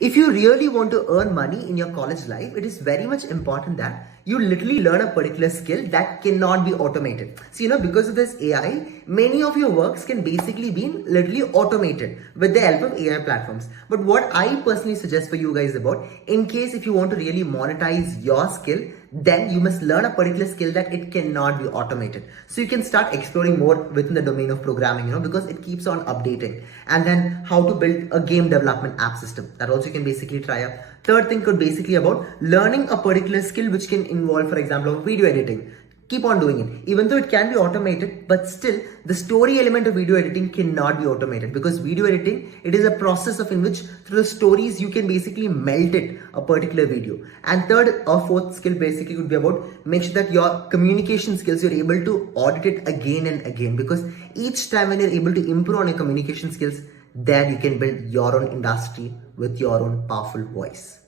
If you really want to earn money in your college life, it is very much important that you literally learn a particular skill that cannot be automated. So, because of this AI, many of your works can basically be literally automated with the help of AI platforms. But what I personally suggest for you guys about, in case if you want to really monetize your skill, then you must learn a particular skill that it cannot be automated. So you can start exploring more within the domain of programming, because it keeps on updating. And then how to build a game development app system. That also you can basically try out. Third thing could basically about learning a particular skill which can involve, for example, video editing. Keep on doing it. Even though it can be automated, but still the story element of video editing cannot be automated, because video editing, it is a process of in which through the stories you can basically melt it a particular video. And third or fourth skill basically would be about make sure that your communication skills, you're able to audit it again and again, because each time when you're able to improve on your communication skills, there you can build your own industry with your own powerful voice.